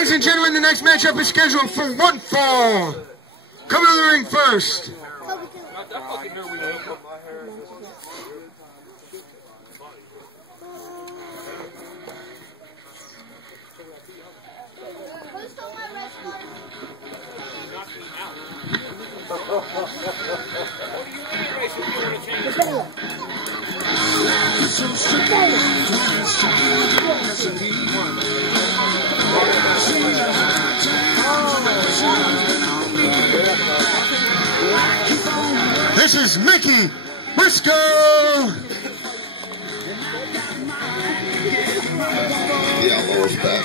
Ladies and gentlemen, the next matchup is scheduled for one fall. Coming to the ring first. This is Mickey Briscoe. Yeah, I'm almost back.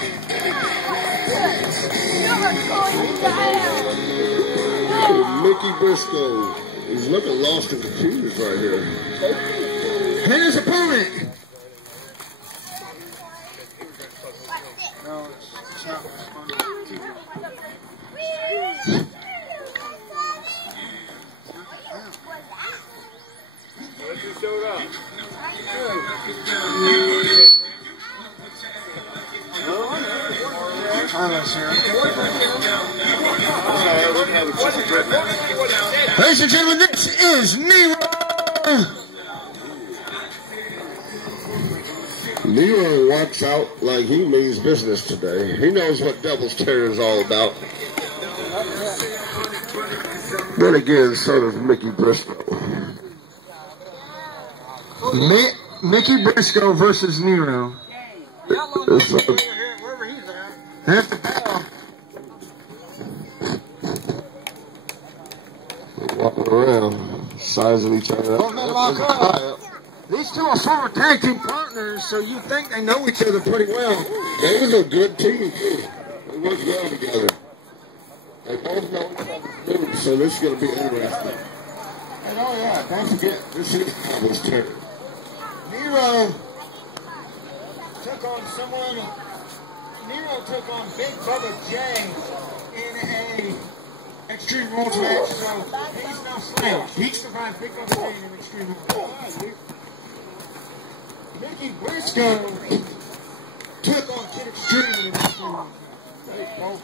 Mickey Briscoe. He's looking lost and confused right here. And his opponent. No, it's not funny. Showed up. Ladies and gentlemen, this is Nero. Nero walks out like he means business today. He knows what Devil's Terror is all about. Then again, so does Mickey Briscoe. Mickey Briscoe versus Nero. It's Wherever he's at. That's the bell. walking around, sizing each other Don't they lock up? These two are former tag team partners, so you think they know each other pretty well. They was a good team, too. They worked well together. They both know each other's moves, so this is going to be interesting. And oh yeah, don't forget, this is Devil's Terror. Nero took on someone. Nero took on Big Bubba J in a Extreme Rules match, so he's no slouch. He survived Big Bubba J in an Extreme Rules. Mickey Briscoe took on Kid Extreme in an Extreme Rules.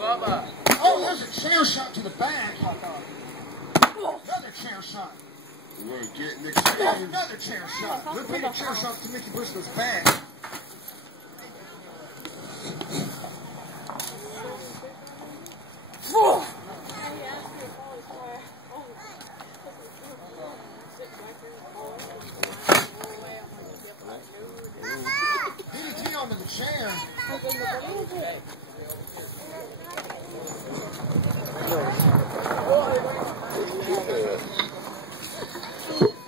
Hello? Oh, there's a chair shot to the back. Another chair shot. We're getting Oh, excited. another chair shot. We're putting a chair shot to Mickey Briscoe's back. DDT onto the chair.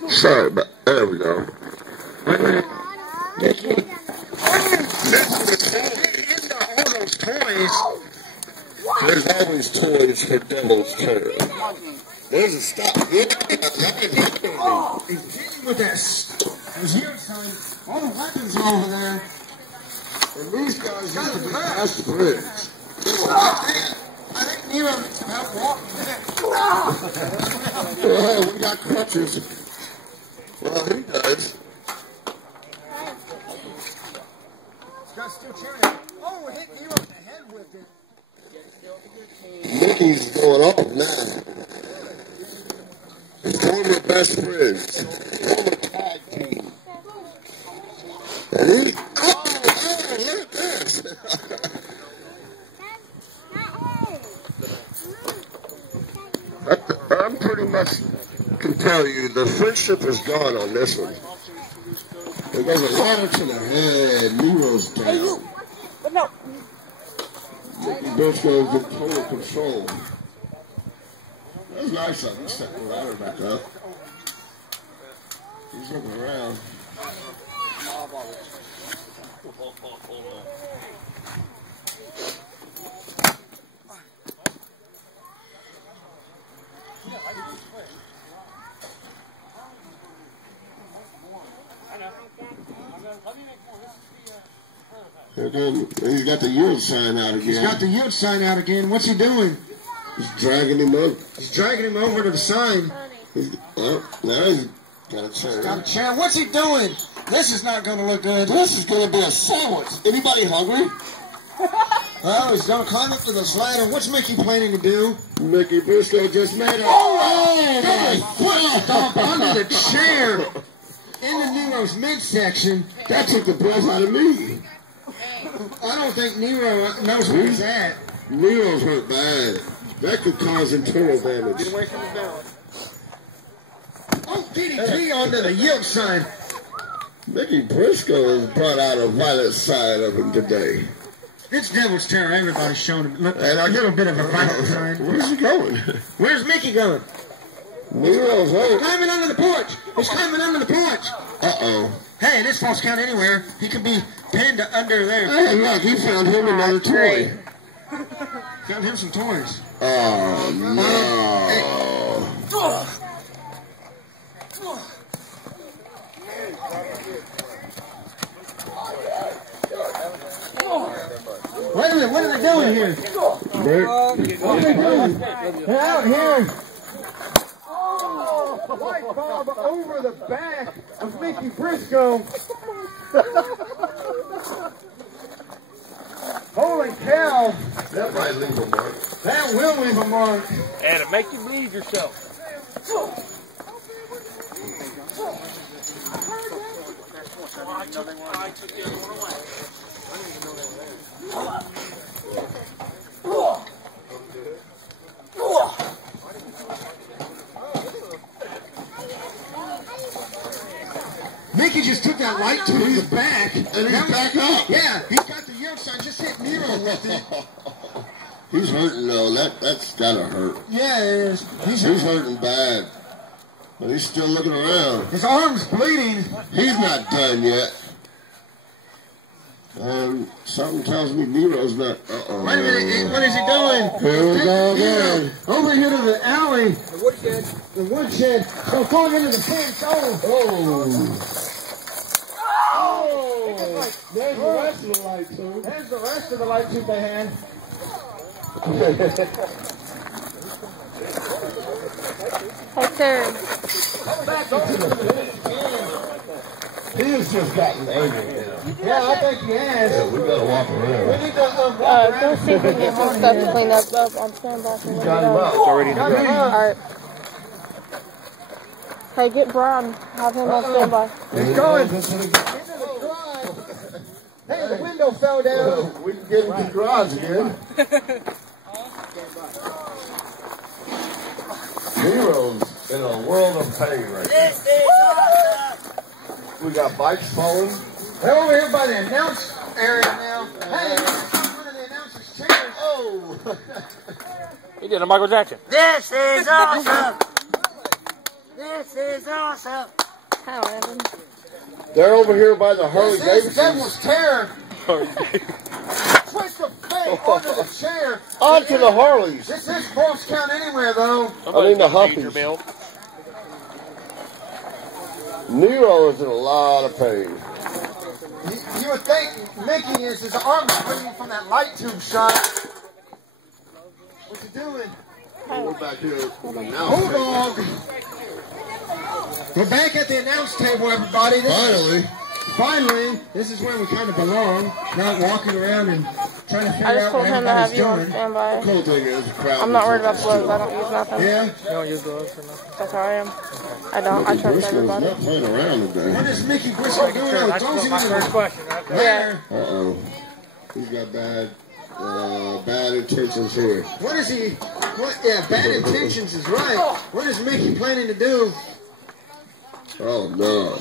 Sorry, but there we go. Into all those toys. There's always toys for Devil's Terror. There's a stop. Continue with this. As you sign, all the weapons are over there. And these guys used to be fast friends. I think Nero needs some help walking. Well, we got crutches. Well, he does. This guy's still cheering. Oh, it hit Nero in the head with it. Mickey's going off now. Former best friends. Former tag team. And he... Oh, look at this. I'm pretty much can tell you the friendship is gone on this one. There goes a ladder to the head. Nero's down. Mickey Briscoe's in total control. That's nice of him. Set the ladder back up. He's looking around. Again, he's got the yield sign out again. He's got the yield sign out again. What's he doing? He's dragging him over. He's dragging him over to the sign. Now he's got a chair. Got a chair. What's he doing? This is not going to look good. This is going to be a sandwich. Anybody hungry? Well, he's going to climb up to this ladder. What's Mickey planning to do? Mickey Briscoe just made it. Oh, my foot stomp under the chair. Into Nero's midsection. That took the breath out of me. I don't think Nero knows where he's at. Nero's hurt bad. That could cause internal damage. Get away from the bell. Oh, DDT onto the yield sign. Mickey Briscoe has brought out a violent side of him today. It's Devil's Terror. Everybody's showing him. Look, a little bit of a violent sign. Where's he going? Where's Mickey going? Nero's hurt. Climbing under the porch. He's climbing under the porch. Uh-oh. Hey, in this false count anywhere, he could be pinned under there. Hey, look, he found him another toy. Found him some toys. Oh, no. Wait a minute, what are they doing here? What are they doing? They're out here. Oh, light bulb over the back of Mickey Briscoe. Holy cow. That might leave a mark. That will leave a mark. And it make you bleed yourself. Mickey just took that light to his back. And he's back up. Yeah, he got the yield sign, just hit Nero with it. He's hurting, though. That's gotta hurt. Yeah, it is. He's hurting bad. But he's still looking around. His arm's bleeding. He's not done yet. Something tells me Nero's not. Uh-oh. Wait a minute, what is he doing? Here we go again. Over here to the alley. The woodshed. The woodshed. So falling into the fence. Oh. There's the rest of the light tube. There's the rest of the light tube they had. Hey, sir. He has just gotten angry. Yeah, I think he has. Yeah, we gotta walk around. We need to walk Go around. see if we can get some stuff to clean up. I'm standing by for Got him up. It's already Got him up. Alright. Hey, get Brian. Have him on standby. He's going. Hey, the window fell down. We can get into the garage again. Nero's in a world of pain right now. We got bikes falling. They're over here by the announce area now. Hey, one of the announcer's chairs. Oh! He did a Michael Jackson. This is awesome! This is awesome! Hi, Landon. They're over here by the Harley This is Davidson. Devil's Terror. Twist the face onto the chair. Onto the Harleys. This is false count anywhere, though. I mean the Major Huppies. Bill. Nero is in a lot of pain. You would think Mickey is his arms bleeding from that light tube shot. What's he doing? We're back here with the Bulldog. We're back at the announce table, everybody. Finally, this is where we kind of belong. Not walking around and trying to I figure just out told what him to have everybody's you on doing. standby. Cool thing is the crowd. I'm not worried about the gloves. I don't use nothing. Yeah. You don't use gloves or nothing? That's how I am. I don't. I trust everybody. not playing around What today. is Mickey Briscoe doing? Oh, That's throws him my into first the question, right there. there. Uh-oh. He's got bad intentions here. What is he? What? Yeah, bad intentions is right. What is Mickey planning to do? Oh, no.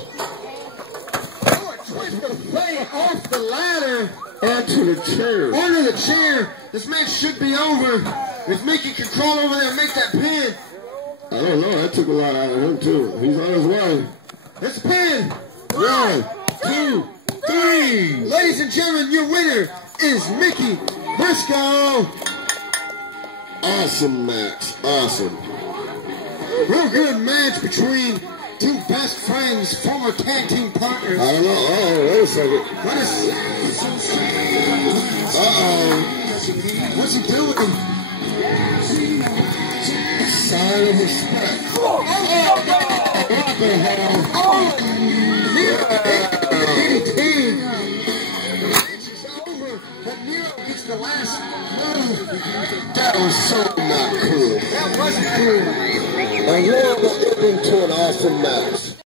Oh, a twist of fate off the ladder And to the chair. onto the chair. This match should be over. If Mickey can crawl over there and make that pin. I don't know. That took a lot out of him, too. He's on his way. It's a pin. 1, 2, 3. Ladies and gentlemen, your winner is Mickey Briscoe. Awesome match. Awesome. Real good match between two best friends, former tag team partners. I don't know. Oh, wait a second. What is... Uh-oh. What's he doing? sign of respect. Oh, what the hell? DDT. It's over, but Nero gets the last move. That was so not cool. That wasn't cool. And we're into an awesome match.